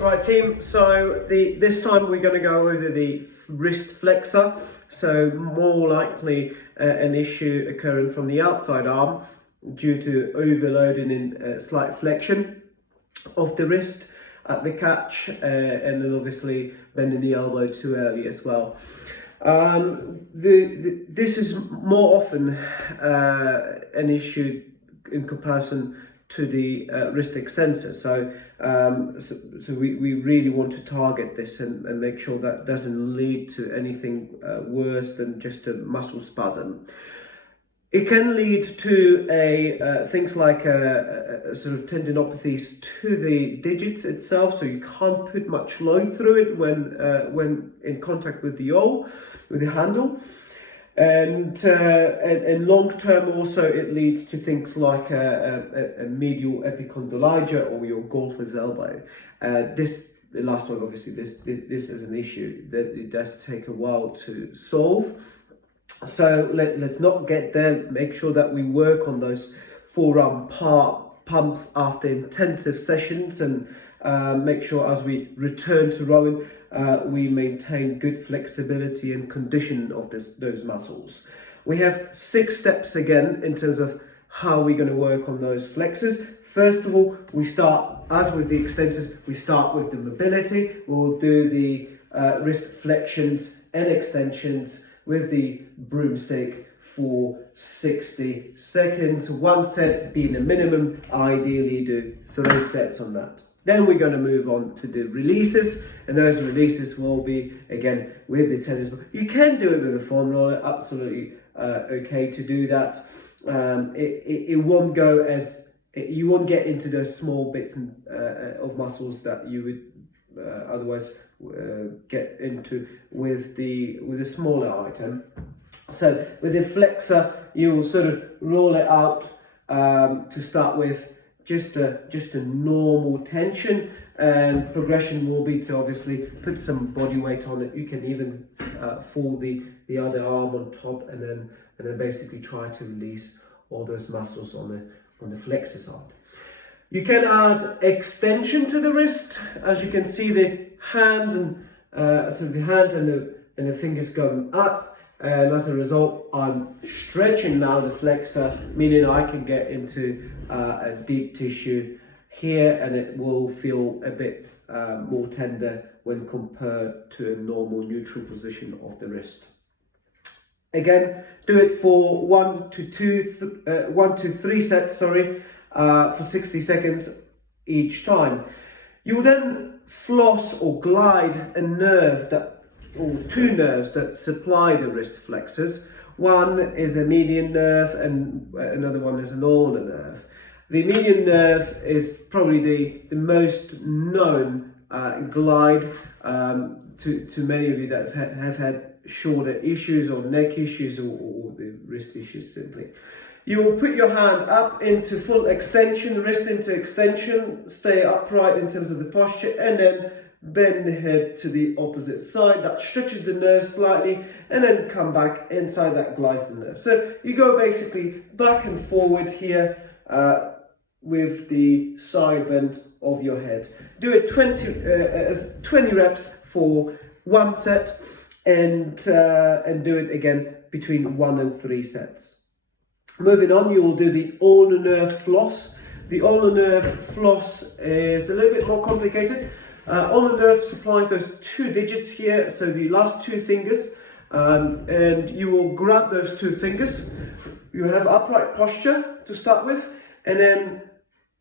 Right team, so this time we're going to go over the wrist flexor. So more likely an issue occurring from the outside arm due to overloading in slight flexion of the wrist at the catch and then obviously bending the elbow too early as well. This is more often an issue in comparison to the wrist extensor. So we really want to target this and make sure that doesn't lead to anything worse than just a muscle spasm. It can lead to things like a sort of tendinopathies to the digits itself, so you can't put much load through it when in contact with the handle. And long term also it leads to things like a medial epicondylalgia or your golfer's elbow. The last one, obviously, this is an issue that it does take a while to solve. So let's not get there. Make sure that we work on those forearm pumps after intensive sessions, and make sure as we return to rowing we maintain good flexibility and condition of those muscles. We have 6 steps again in terms of how we're going to work on those flexors. First of all, we start, as with the extensors, we start with the mobility. We'll do the wrist flexions and extensions with the broomstick for 60 seconds. 1 set being a minimum. Ideally do 3 sets on that. Then we're going to move on to the releases, and those releases will be again with the tennis ball. You can do it with a foam roller, absolutely okay to do that. It won't go as, you won't get into those small bits of muscles that you would otherwise get into with a smaller item. So with the flexor, you will sort of roll it out to start with. Just a normal tension, and progression will be to obviously put some body weight on it. You can even fold the other arm on top and then basically try to release all those muscles on the flexor side. You can add extension to the wrist. As you can see, the hands and so the hand and the fingers going up. And as a result, I'm stretching now the flexor, meaning I can get into a deep tissue here, and it will feel a bit more tender when compared to a normal neutral position of the wrist. Again, do it for 1 to 3 sets, for 60 seconds each time. You will then floss or glide a nerve or 2 nerves that supply the wrist flexors. One is a median nerve and another one is an ulnar nerve. The median nerve is probably the most known glide to many of you that have had shoulder issues or neck issues or the wrist issues simply. You will put your hand up into full extension, wrist into extension, stay upright in terms of the posture, and then bend the head to the opposite side. That stretches the nerve slightly, and then come back inside, that glides the nerve. So you go basically back and forward here with the side bend of your head. Do it 20 reps for 1 set, and do it again between 1 and 3 sets. Moving on, you will do the ulnar nerve floss. The ulnar nerve floss is a little bit more complicated. Ulnar nerve supplies those 2 digits here, so the last 2 fingers, and you will grab those 2 fingers. You have upright posture to start with, and then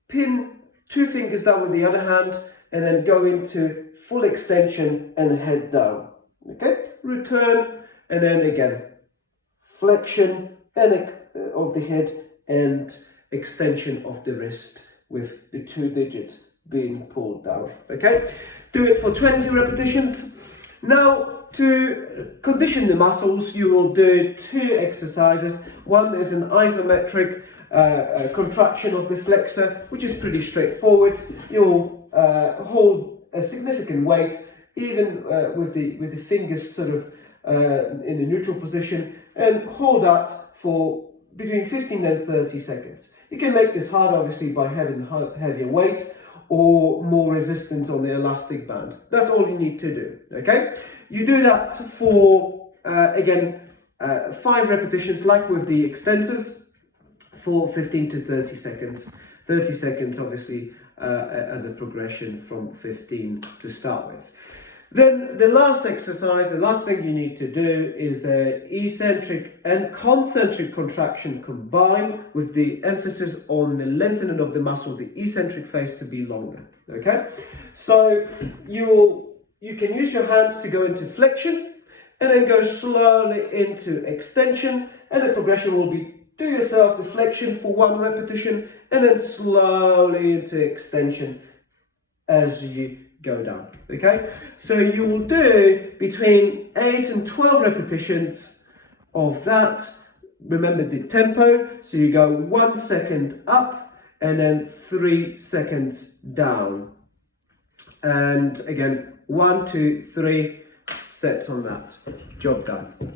pin 2 fingers down with the other hand, and then go into full extension and head down. Okay, return, and then again flexion and of the head and extension of the wrist with the 2 digits being pulled down. Okay, do it for 20 repetitions. Now, to condition the muscles, you will do 2 exercises. One is an isometric contraction of the flexor, which is pretty straightforward. You'll hold a significant weight, even with the fingers sort of in the neutral position, and hold that for between 15 and 30 seconds. You can make this hard, obviously, by having heavier weight, or more resistance on the elastic band. That's all you need to do, okay? You do that for, again, 5 repetitions, like with the extensors, for 15 to 30 seconds. 30 seconds, obviously, as a progression from 15 to start with. Then the last exercise, the last thing you need to do is eccentric and concentric contraction combined, with the emphasis on the lengthening of the muscle, the eccentric phase to be longer, okay? So you can use your hands to go into flexion and then go slowly into extension, and the progression will be do yourself the flexion for 1 repetition and then slowly into extension as you go down, okay? So you will do between 8 and 12 repetitions of that. Remember the tempo, so you go 1 second up and then 3 seconds down. And again, 1, 2, 3 sets on that. Job done.